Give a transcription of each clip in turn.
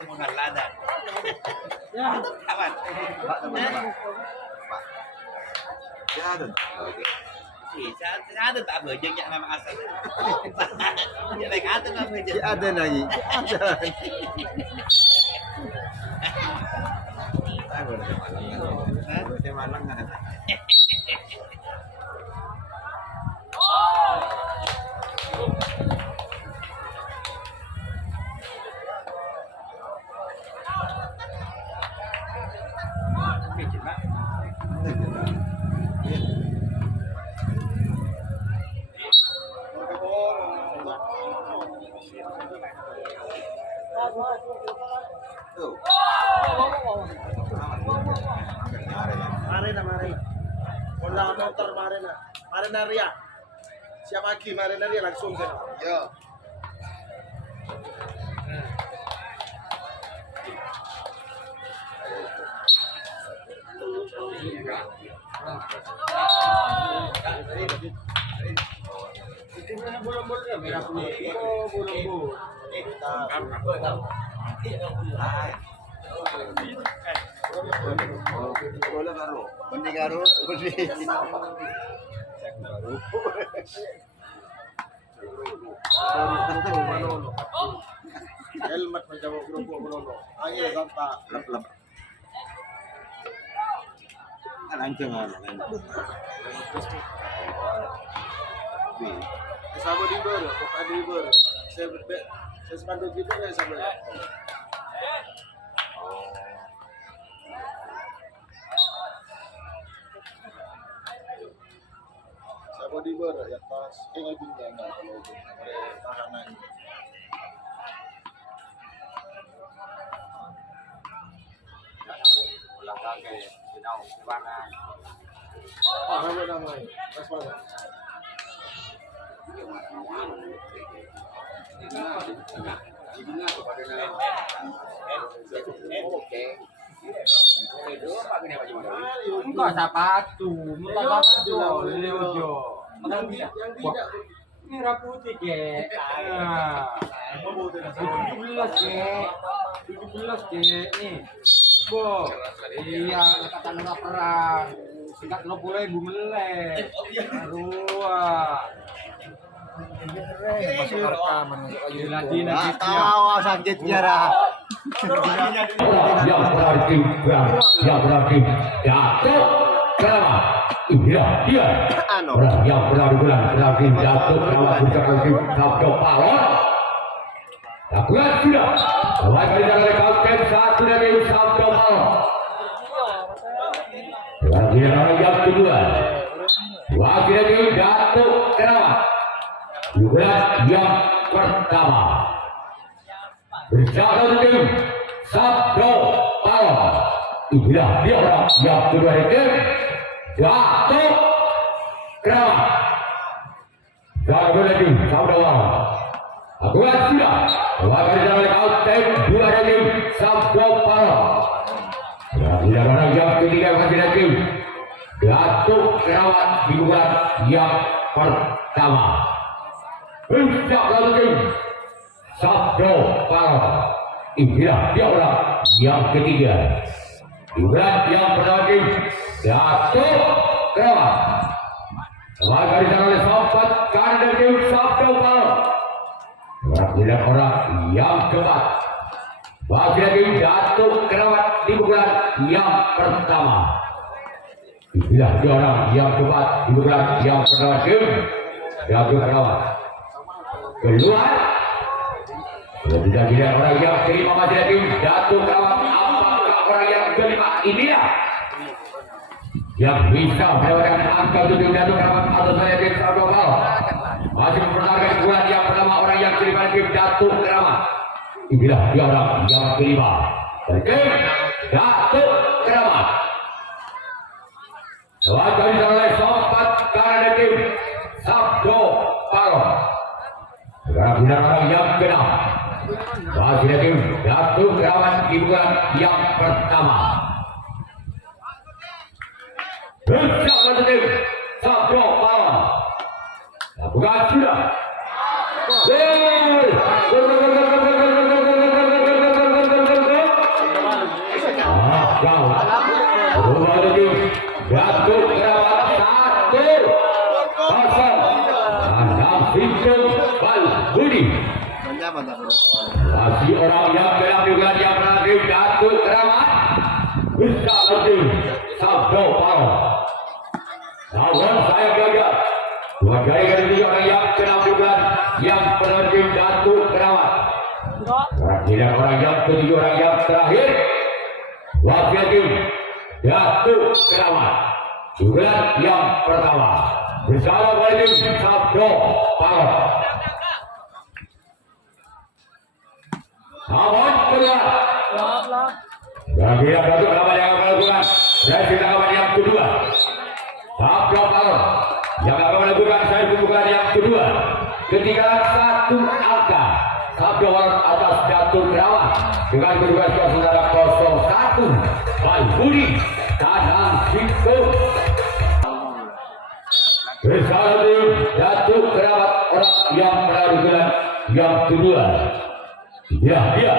Mengaladan. Ya. Kawan. Pak teman-teman. Pak. Ya ada. Saya ada tak bejeng yang nama asal. Ya baik ada tak bejeng. Ya ada lagi. Ada. Aku udah malang. Udah malang kan. Bejeng Pak. Tuh. Mari na mari. Wala motor mari na. Mari na Ria. Siap lagi mari na Ria langsung saya. Yo. Itu mana bolong-bolong ya merah putih. Oh, bolong-bolong. Bola karo. Bendi karo, bendi. Helmet menjawab grupo Bruno. Angin santa. Lep-lep. Kan anjing kan. Sama di ber, bukan di ber. Saya sepanduk di ber ya sama ya. Sama di ber ya pas kayak bintang kalau itu tahanan. Ulang lagi. Sinau gimana? Apa namanya? Pas mana? Enggak sepatu, muka sepatu, Leo. Yang tidak Merah putih ke. Nah, 17 ke. 17 ke nih. Bo, iya kata nggak perang. Tingkat 60.000 melek. Dua. Masuk rekaman masuk aja. Ladina Ah, tawa sakitnya dah. yang berarti jatuh kelama iya dia Anu. yang berarti berarti jatuh kelama berarti sabdo palon lakukan sudah mulai dari kapten satu dari sabdo palon lagi yang kedua lagi dari jatuh kelama juga yang pertama berjalan tim sabdo palon inilah dia orang yang kedua itu jatuh kerawat dan lagi sabdo palon aku sudah lagi dari kapten dua dari sabdo palon dan orang yang ketiga masih lagi jatuh kerawat di bulan yang pertama berjalan tim sabdo palon inilah dia orang yang ketiga juga yang pertama jatuh kerawat sebagai diserang oleh sobat karena tim sabdo palon tidak orang yang keempat bagi lagi jatuh kerawat di bulan yang pertama inilah dia orang yang keempat di bulan yang pertama tim jatuh kerawat keluar tidak tidak orang yang kelima masih lagi jatuh kerawat apakah orang yang kelima inilah yang bisa mendapatkan angka 7 jatuh kerawat atau saya tim sabdo palon masih mempertahankan bulan yang pertama orang yang kelima tim jatuh kerawat inilah dia orang yang kelima tim jatuh kerawat selanjutnya oleh sobat karena tim sabdo palon sekarang orang yang keenam masih lagi jatuh kerawat di bulan yang pertama berjalan tim sabdo palon lakukan sudah gol Singkong Balbudi. Menyaman tak boleh. Masih orang yang dalam juga yang berada Datuk Keramat Ustaz Abdul Sabdo Paro. Namun saya gagal. Dua kali kali orang yang kenal juga yang berada Datuk Keramat. Tidak orang yang ketujuh, orang yang terakhir wakil tim Datuk Keramat. Juga yang pertama bersama wakil tim Sabdo Paro. Namun kedua bagi yang Datuk Keramat yang akan melakukan sesi rekaman yang kedua. Sabdo Paro yang akan melakukan sesi rekaman yang kedua. Ketinggalan satu angka. Sabdo Paro atas Datuk Keramat dengan kedudukan skor saudara 0-1. Balbudi Tanang Singkong bersama tim Datuk Keramat orang yang melakukan yang kedua. Ya, dia.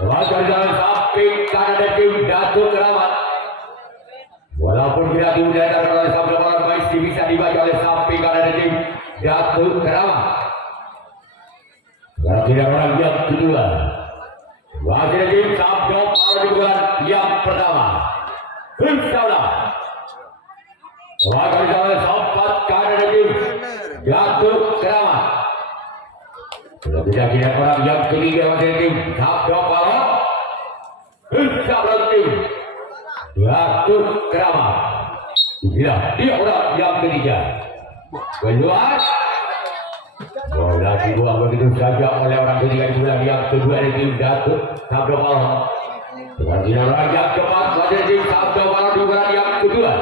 Wajar jalan samping kanan dan tim Datuk Keramat. Walaupun tidak diudahkan oleh Sabdo Paro, masih bisa dibaca oleh samping kanan dan tim Datuk Keramat. Karena tidak orang yang kedua. Wakil tim Sabdo Paro juga yang pertama. Insyaallah. Wakil jalan sempat kanan dan tim Datuk Keramat. Sudah tidak orang yang ketiga wakil tim Sabdo Paro. Insyaallah tim Datuk Keramat. Dia orang yang ketiga. Keluar. Bola dibuang begitu saja oleh orang ketiga di bulan yang kedua dari tim Datuk Sabdo Paro. Dengan orang yang cepat wakil tim Sabdo Paro di bulan yang kedua.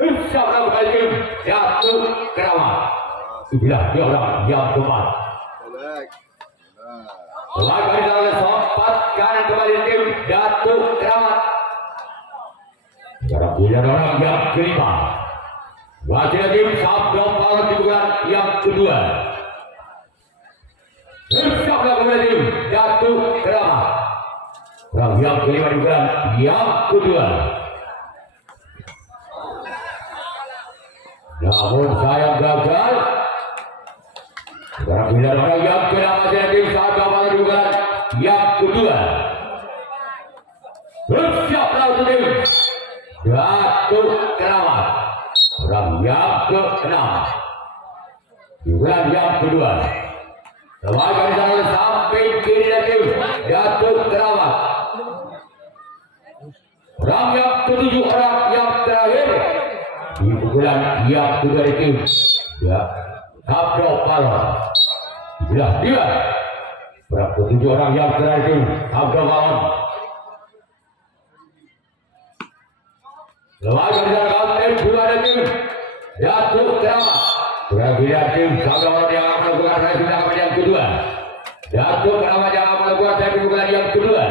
Insyaallah wakil tim Datuk Keramat. Dia orang yang keempat. Laga oleh sempat kanan kembali tim Datuk Keramat. Sekarang tidak orang yang kelima. Wakil tim Sabdo Paro di bulan yang kedua. Insyaallah kembali tim Datuk Keramat. Orang yang kelima di bulan yang kedua. Namun sayang gagal. Sekarang tidak orang yang keramat tim Sabdo Paro di bulan yang kedua. Bersiaplah untuk tim Datuk Keramat. Orang yang ke-6 di bulan yang kedua. Sebagai jalan samping kiri dan tim Datuk Keramat. Orang yang ke-7, orang yang terakhir di bulan yang kedua di tim Sabdo Paro. Dia orang ke-7 orang yang terakhir tim Sabdo Paro. Sebagai jalan kapten dua dan tim Datuk Keramat. Sebagai tim Sabdo Paro yang akan melakukan sesi rekaman yang kedua. Datuk Keramat yang akan melakukan sesi rekaman yang kedua.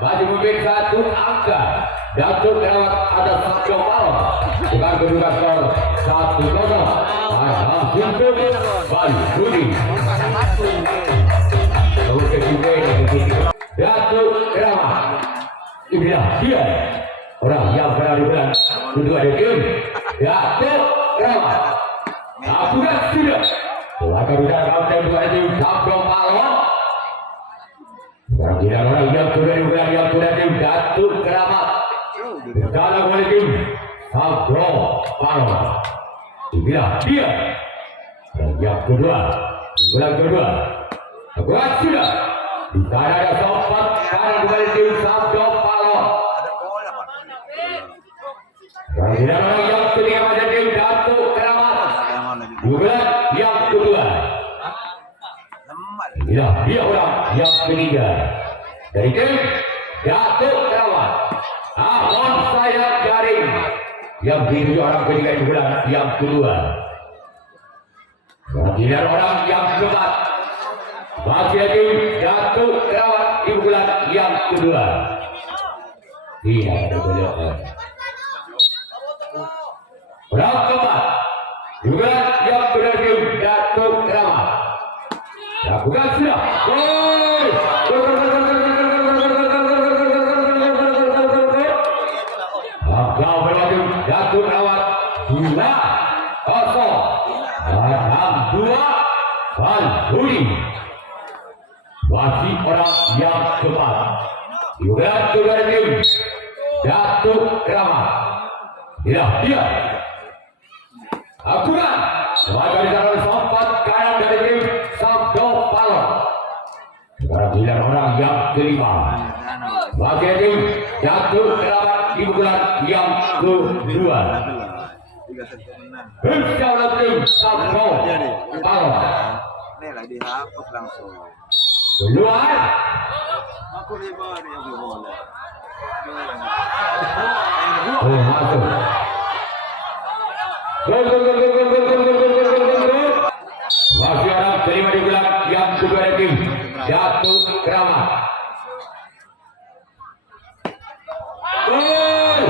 Masih memiliki satu angka. Datuk Keramat atas Sabdo Paro dengan kedudukan skor 1-0. Tanang Singkong Balbudi. Datuk Keramat. Dia orang yang berada di bulan kedua di tim Datuk Keramat. Sudah. Setelah kedudukan kapten dua di tim Sabdo Paro. Tidak orang yang kedua di bulan yang kedua tim Datuk Keramat. Dalam oleh tim Sabdo Paro. Dia yang kedua di bulan kedua. Sudah. Di sana ada sempat kanan kembali tim Sabdo Paro. Tidak orang yang ketiga pada tim Datuk Keramat. Di bulan yang kedua. Dia orang yang ketiga dari tim Datuk Keramat. Ahmad Sayap Jaring yang dituju orang ketiga di bulan yang kedua. Tidak orang yang keempat bagi tim Datuk Keramat di bulan yang kedua. Tidak ada beliau. Orang keempat di bulan yang kedua tim Datuk Keramat. Bukan sudah. Kau berlaku Datuk Keramat 2-0. yang keempat. Juga dari tim Jatuh Keramat. Dia. Akurat. Sebagai jalan sempat kanan dari tim Sabdo Palon. Sekarang giliran orang yang kelima. Bagi tim Jatuh Keramat di pukulan yang kedua. Bersama tim Sabdo Palon. Ini lagi dihapus langsung. Keluar. Aku riba dia bola. Oh, masuk. Gol. Masih orang terima di bulan yang kedua dari tim Jatuh Keramat. Gol.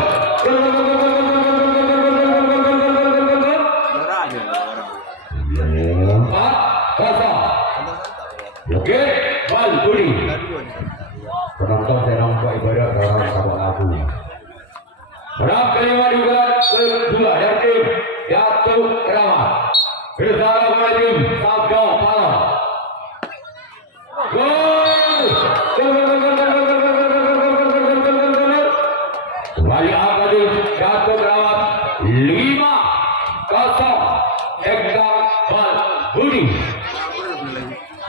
Darah dia orang. 4-0. Oke, bal Budi. Penonton saya nampak ibadah orang sama aku. Menang kelima di bulan kedua dari tim Jatuh Keramat. Bersama tim Sabdo Palon. Gol! Kembali angka tim Jatuh Keramat 5-0. Pegang bal Budi.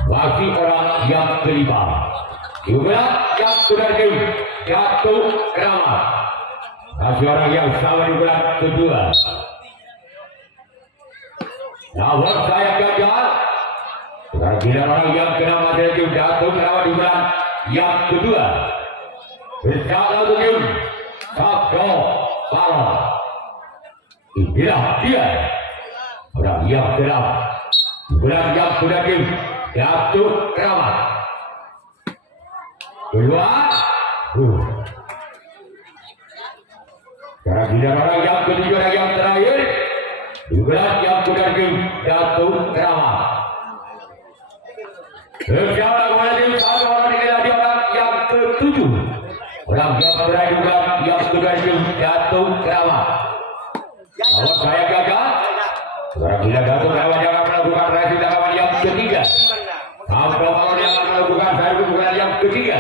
Bagi orang yang kelima. Juga yang sudah tim Jatuh Keramat. Bagi orang yang sama di bulan kedua. Namun saya gagal. Sekarang giliran orang yang kena dari tim Jatuh Keramat di bulan yang kedua. Bersama tim Sabdo Palon. Inilah dia. Orang yang kena di bulan yang sudah tim Jatuh Keramat. Keluar. Sekarang giliran orang yang ketiga dan yang terakhir. Juga yang sudah tim Jatuh Keramat. Bersama kepada tim satu orang dikejar di orang yang ketujuh. Orang yang terakhir juga yang sudah tim Jatuh Keramat. Kalau saya gagal, sekarang bila Jatuh Keramat yang akan melakukan resi dalam yang ketiga. Kalau yang akan melakukan saya bukan yang ketiga.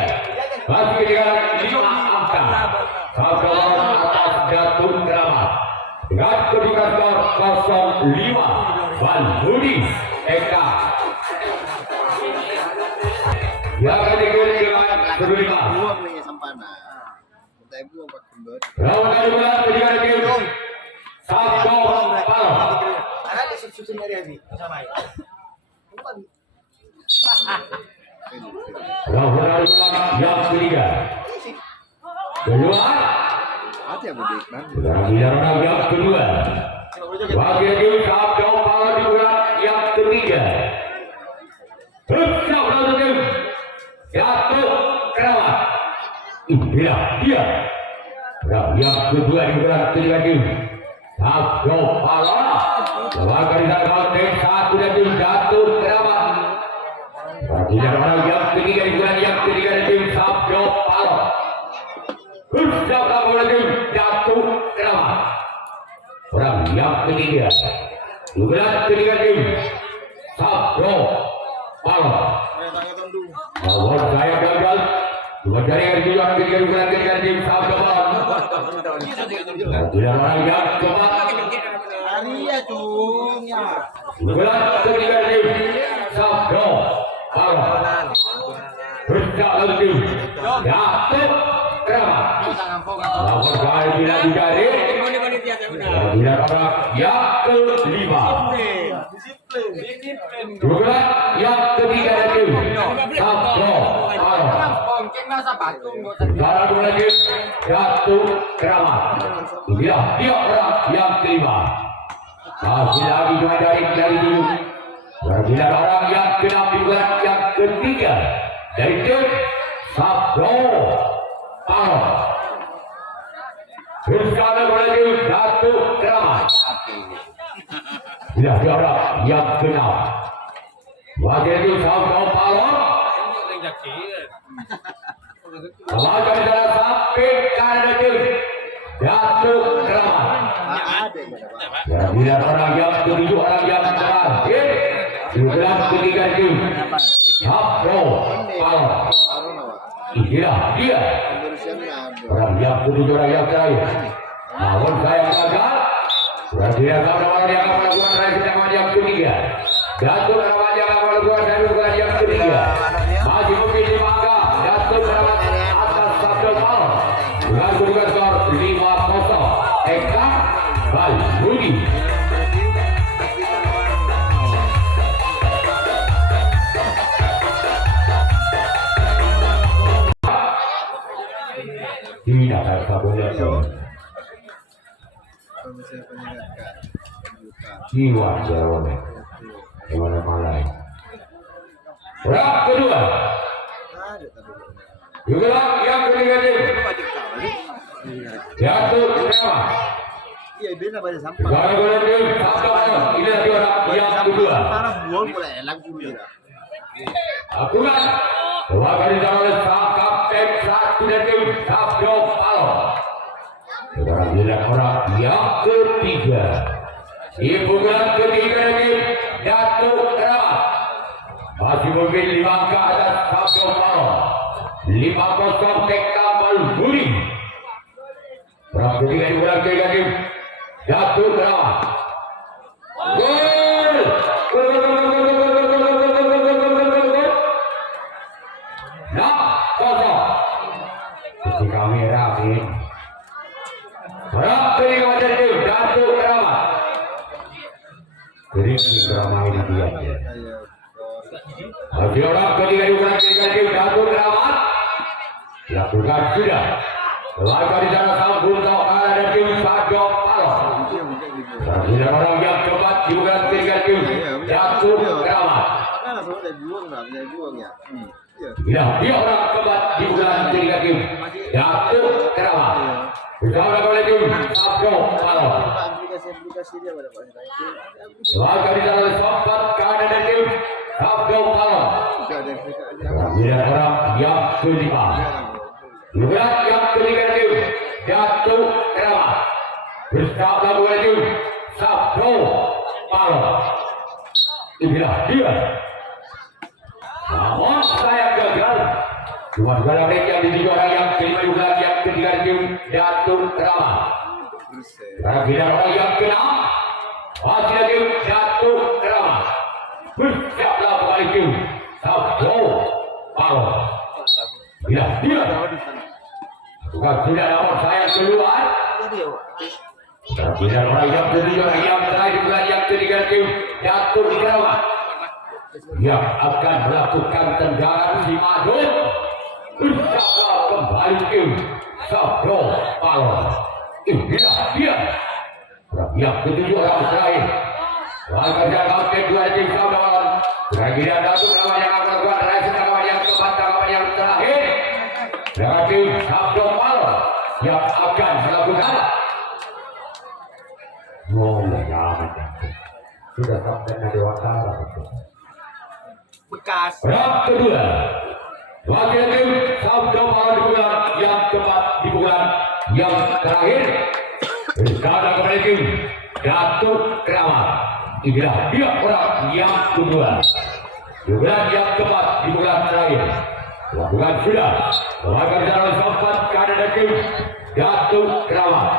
Masih ketinggalan 5 angka. Sabdo atas Jatuh Keramat. Dengan kedudukan skor 0-5. Bal Budi Eka. Yang ketiga dengan kedua. Buang nih sampana. Kita buang pak kembali. Lawan dari bulan ketiga tim Sabdo Palon. Ada di susun dari Abi sama ya. Lawan dari bulan yang ketiga. Keluar. Hati ya Budi. Sekarang giliran yang kedua. Bagi tim Sabdo Palon di bulan yang ketiga. Bersama tim Jatuh Keramat. Inilah dia. Yang kedua di bulan ketiga tim Sabdo Palon. Lawan kali tim satu dan tim Jatuh Keramat. Giliran yang ketiga di bulan yang ketiga tim Sabdo Palon. Bersama tim Jatuh Keramat. Orang yang ketiga di bulan ketiga tim Sabdo Palon. Lawan saya gagal. Dua jari yang tujuan ketiga di bulan ketiga tim Sabdo Palon. Giliran orang yang keempat. Aria cung ya. Bulan ketiga tim Sabdo Palon. Bersama tim Jatuh Keramat. Lawan saya tidak dijari. Giliran orang yang kelima. Bulan yang ketiga tim Sabdo Palon. Sekarang dua lagi Jatuh Keramat. Inilah dia orang yang kelima. Masih lagi cuma dari dulu. Bila orang yang keenam di bulan yang ketiga dari tim Sabdo Palon. Bersama dua lagi Jatuh Keramat. Bila dia orang yang keenam. Bagi tim Sabdo Palon. Lawan kami dalam sampai kanan tim Jatuh Keramat. Bila orang yang ketujuh orang yang terakhir di bulan ketiga tim Sabdo Palon. Inilah dia Pembersihan nggak ada. orang yang ketujuh, orang yang terakhir. Namun saya gagal. Berarti akan orang yang akan melakukan raih pertama yang ketiga. Datuk Rawan yang akan melakukan raih yang ketiga. Masih mungkin di mangga. Datuk Rawan atas satu mal. Dengan kedudukan skor 5-0. Eka Balbudi. Tidak ada boleh. Pembersihan penyegakan. Pembuka. Jiwa jalan. Gimana malai? Round kedua. Ada tapi. Juga yang ketiga tim. Jatuh pertama. Iya, beda pada sampah. Gara-gara tim satu. Ini lagi orang yang kedua. Tanah buang mulai elang dulu. Akuran. Wakil oleh sang kapten satu dan tim Sabdo Palo. Sekarang bila orang yang ketiga. Di pukulan ketiga lagi Datuk Ramat. Masih mungkin 5 angka atas Sabdo Palo. 5-0 Teka Balbudi. Perang ketiga di bulan ketiga tim Datuk Ramat. Gol! Di kamera ini. Perang ketiga macam tim Datuk Ramat. Jadi drama ini dia. Bagi orang ketiga di bulan ketiga tim Datuk Ramat. Lakukan sudah. Laga di sana sambung untuk ada tim Sabdo Palo. Bagi orang yang keempat di bulan ketiga tim Datuk Ramat. Makanya langsung ada buang lah, ada buang ya. Ya, dia orang keempat di bulan ketiga tim Datuk Ramat. Bersama oleh tim Sabdo Palo. Aplikasi dia pada Pak. Laga di sana sempat keadaan dari tim Sabdo Palo. Bagi orang yang kelima. Bulan yang ketiga tim Datuk Ramat. Bersama oleh tim Sabdo Palo. Inilah dia. Namun saya gagal. Cuma dalam yang di orang yang kelima bulan yang ketiga tim Datuk Ramat. Bagi orang yang keenam. Masih lagi Datuk Ramat. Bersiaplah kembali tim Sabdo Palo. Inilah dia. Bukan sudah namun saya keluar. Bagi orang yang kedua yang terakhir bulan yang ketiga tim Datuk Ramat. Yang akan melakukan tendangan di madun. Bersiaplah kembali tim Sabdo Palo. Inilah dia. Yang ketujuh orang terakhir. Warga jaga kedua tim Sabdo Palo. Bagi Datuk Ramat yang akan melakukan raih kawan yang keempat kawan yang terakhir. Dengan tim Sabdo Palo yang akan melakukan. Oh, jangan. Sudah sampai dari Watara. Bekas. Round kedua. Wakil tim Sabdo Palo di bulan yang keempat di bulan yang terakhir. Bersama kembali tim Datuk Ramat. Inilah dia orang yang kedua. Di bulan yang keempat di bulan terakhir. Lakukan sudah. Wakil dalam sempat keadaan tim Datuk Ramat.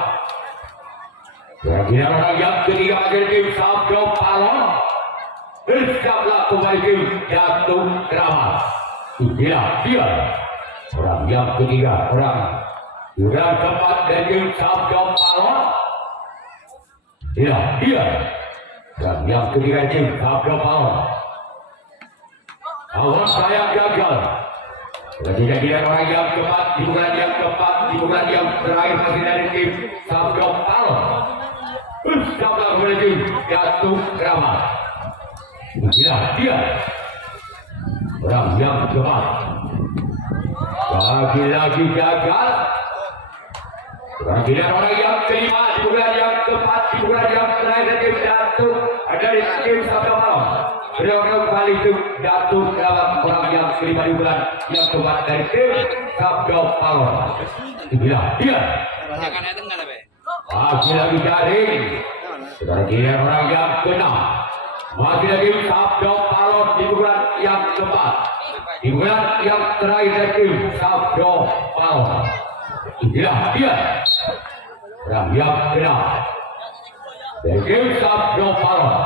Bagi orang yang ketiga wakil tim Sabdo Palo. Bersiaplah kembali tim Datuk Ramat. Inilah dia. Orang yang ketiga. Orang yang keempat dari tim Sabdo Palo. Inilah dia. Orang yang ketiga tim Sabdo Palo. Awal saya gagal. Ketika dia orang yang keempat di bulan yang keempat di bulan yang terakhir masih dari tim Sabdo Palo. Bersama kembali tim Datuk Ramat. Inilah dia. Orang yang keempat. Lagi-lagi gagal. Bagi orang yang kelima di bulan yang keempat di bulan yang terakhir dari tim Datuk dari tim Sabdo Palo. Beliau kembali tim Datuk Ramat orang yang kelima di bulan yang keempat dari tim Sabdo Palo. Inilah dia. Lagi-lagi garing. Bagi orang yang keenam. Masih lagi Sabdo Palo di bulan yang keempat. Di bulan yang terakhir dari tim Sabdo Palon. Inilah dia yang kenal dari tim Sabdo Palon.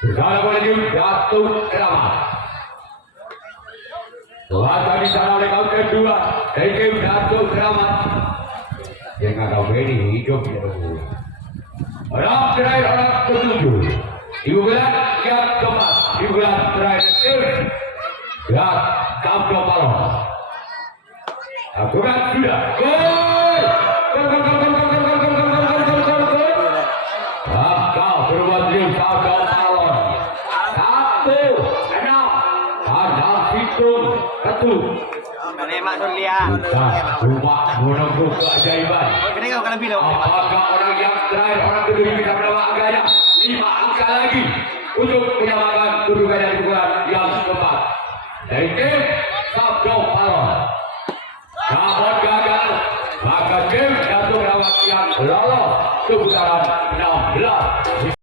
Bersama menuju Datuk Keramat. Selatan di sana oleh kaum kedua dari tim Datuk Keramat. Yang agak ini hidup ya. Orang terakhir orang ketujuh. Di bulan yang keempat. Di bulan terakhir tim ya, Sabdo Palon. Lakukan sudah. Gol! Bakal berbuat tim Sabdo Palon. 1-6. Ada hitung ketuk. Menemak Nurlia. Kita rumah menunggu keajaiban. Kena kau kena bilang. Apakah orang yang terakhir orang kedua bisa menambah angkanya 5 angka lagi untuk menyamakan kedudukan dan ukuran yang keempat dari tim Sabdo Palon. Namun gagal, maka tim Datuk Keramat yang lolos ke putaran 16.